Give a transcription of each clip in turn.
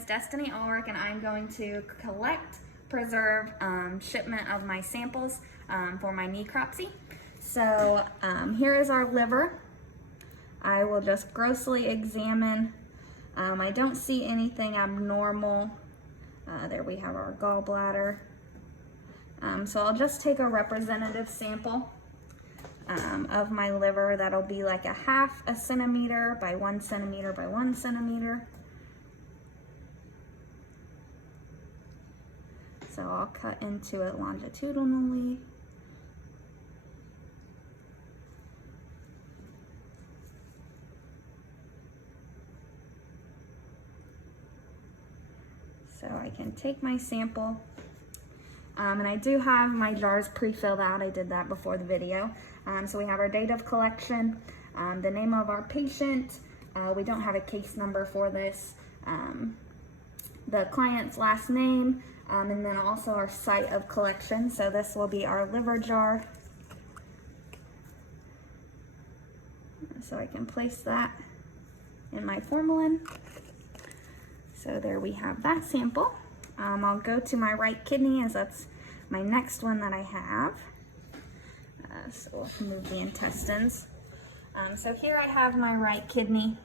is Destiny Ulrich, and I'm going to collect, preserve, shipment of my samples for my necropsy. So here is our liver. I will just grossly examine. I don't see anything abnormal. There we have our gallbladder. So I'll just take a representative sample of my liver. That'll be like a 1/2 centimeter by 1 centimeter by 1 centimeter. So I'll cut into it longitudinally. So I can take my sample, and I do have my jars pre-filled out. I did that before the video. So we have our date of collection, the name of our patient. We don't have a case number for this. The client's last name, and then also our site of collection. So this will be our liver jar. So I can place that in my formalin. So there we have that sample. I'll go to my right kidney, as that's my next one that I have. So we'll move the intestines. So here I have my right kidney.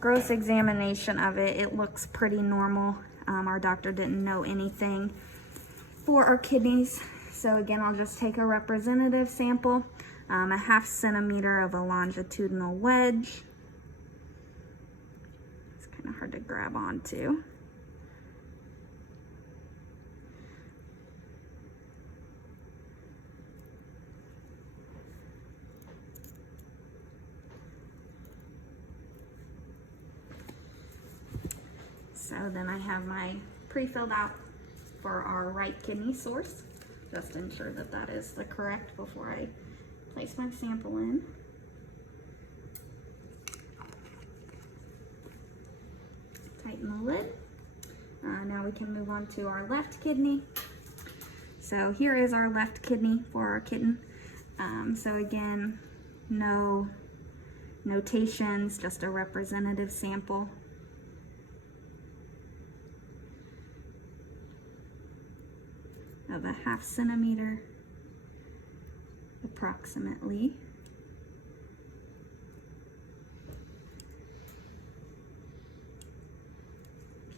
Gross examination of it. It looks pretty normal. Our doctor didn't know anything for our kidneys. So again, I'll just take a representative sample, a 1/2 centimeter of a longitudinal wedge. It's kind of hard to grab onto. So then I have my pre-filled out for our right kidney source. Just ensure that that is the correct before I place my sample in. Tighten the lid. Now we can move on to our left kidney. So here is our left kidney for our kitten. So again, no notations, just a representative sample. Of a 1/2 centimeter approximately.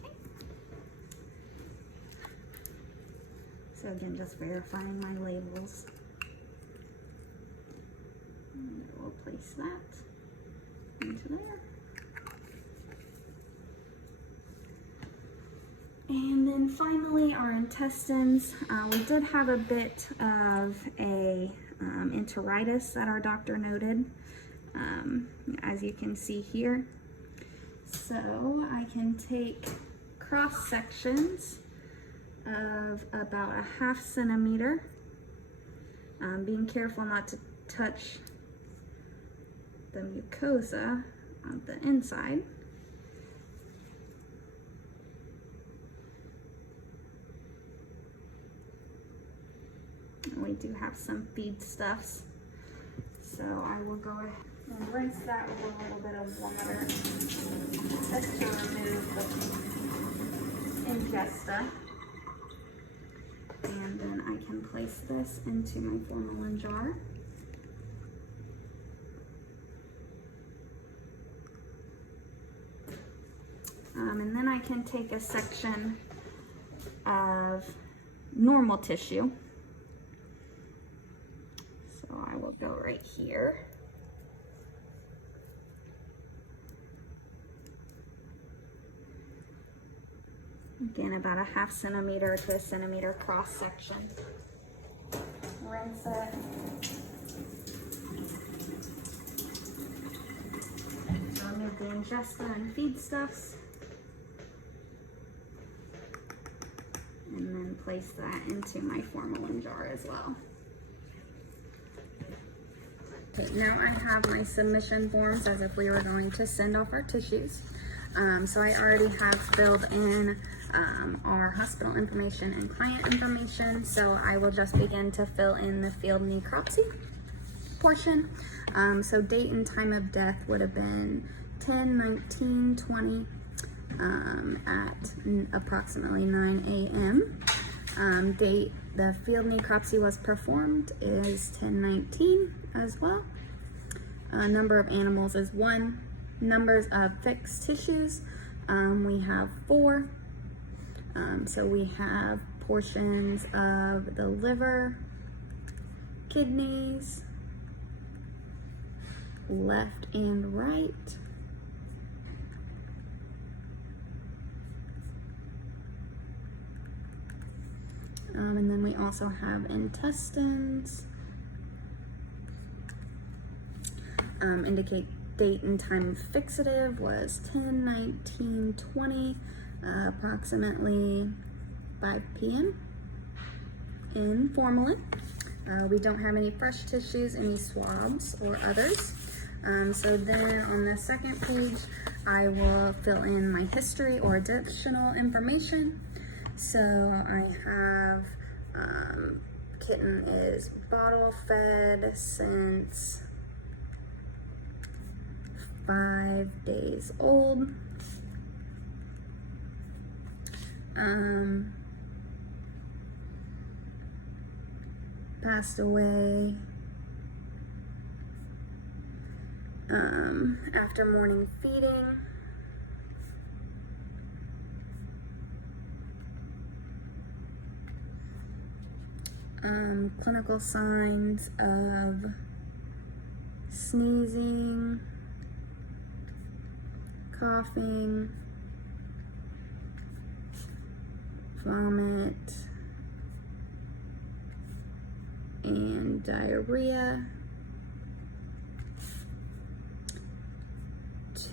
Okay. So again, just verifying my labels. And we'll place that into there. And then finally, our intestines. We did have a bit of a enteritis that our doctor noted, as you can see here. So I can take cross sections of about a 1/2 centimeter, being careful not to touch the mucosa on the inside. We do have some feedstuffs, so I will go ahead and rinse that with a little bit of water just to remove the ingesta. And then I can place this into my formalin jar. And then I can take a section of normal tissue. So I will go right here. Again, about a 1/2 centimeter to a centimeter cross section. Rinse it. Remove the ingesta and feedstuffs. And then place that into my formalin jar as well. Okay, now I have my submission forms as if we were going to send off our tissues. So I already have filled in our hospital information and client information. So I will just begin to fill in the field necropsy portion. So date and time of death would have been 10/19/20. at approximately 9 a.m. Date the field necropsy was performed is 10/19 as well. Number of animals is 1. Numbers of fixed tissues, we have 4. So we have portions of the liver, kidneys, left and right. And then we also have intestines. Indicate date and time fixative was 10/19/20, approximately 5 p.m. in formalin. We don't have any fresh tissues, any swabs or others. So then on the second page, I will fill in my history or additional information. So I have kitten is bottle fed since 5 days old. Passed away after morning feeding. Clinical signs of sneezing, coughing, vomit, and diarrhea.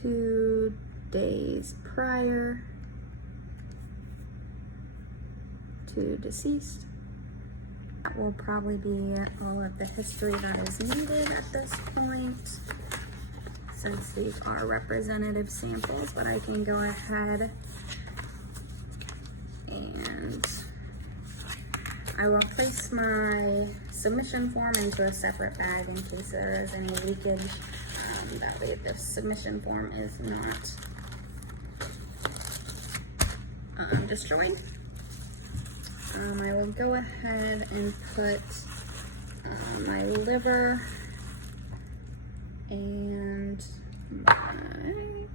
2 days prior to deceased. That will probably be all of the history that is needed at this point, since these are representative samples, but I can go ahead and I will place my submission form into a separate bag in case there is any leakage. That way the submission form is not destroyed. I will go ahead and put my liver and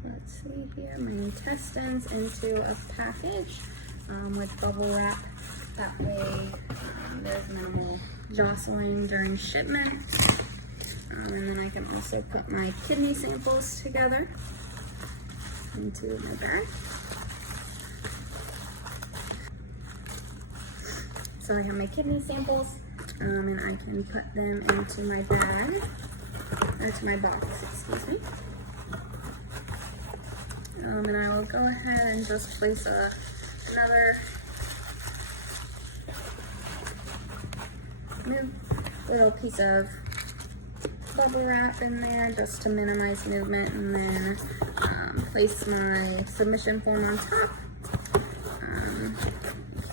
let's see here, my intestines into a package with bubble wrap. That way there's minimal jostling during shipment. And then I can also put my kidney samples together into my bag. So I have my kidney samples, and I can put them into my bag, or to my box, excuse me. And I will go ahead and just place another little piece of bubble wrap in there just to minimize movement, and then place my submission form on top.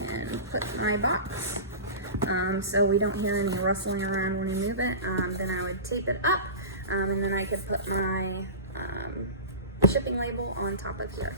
And put my box so we don't hear any rustling around when we move it. Then I would tape it up, and then I could put my shipping label on top of here.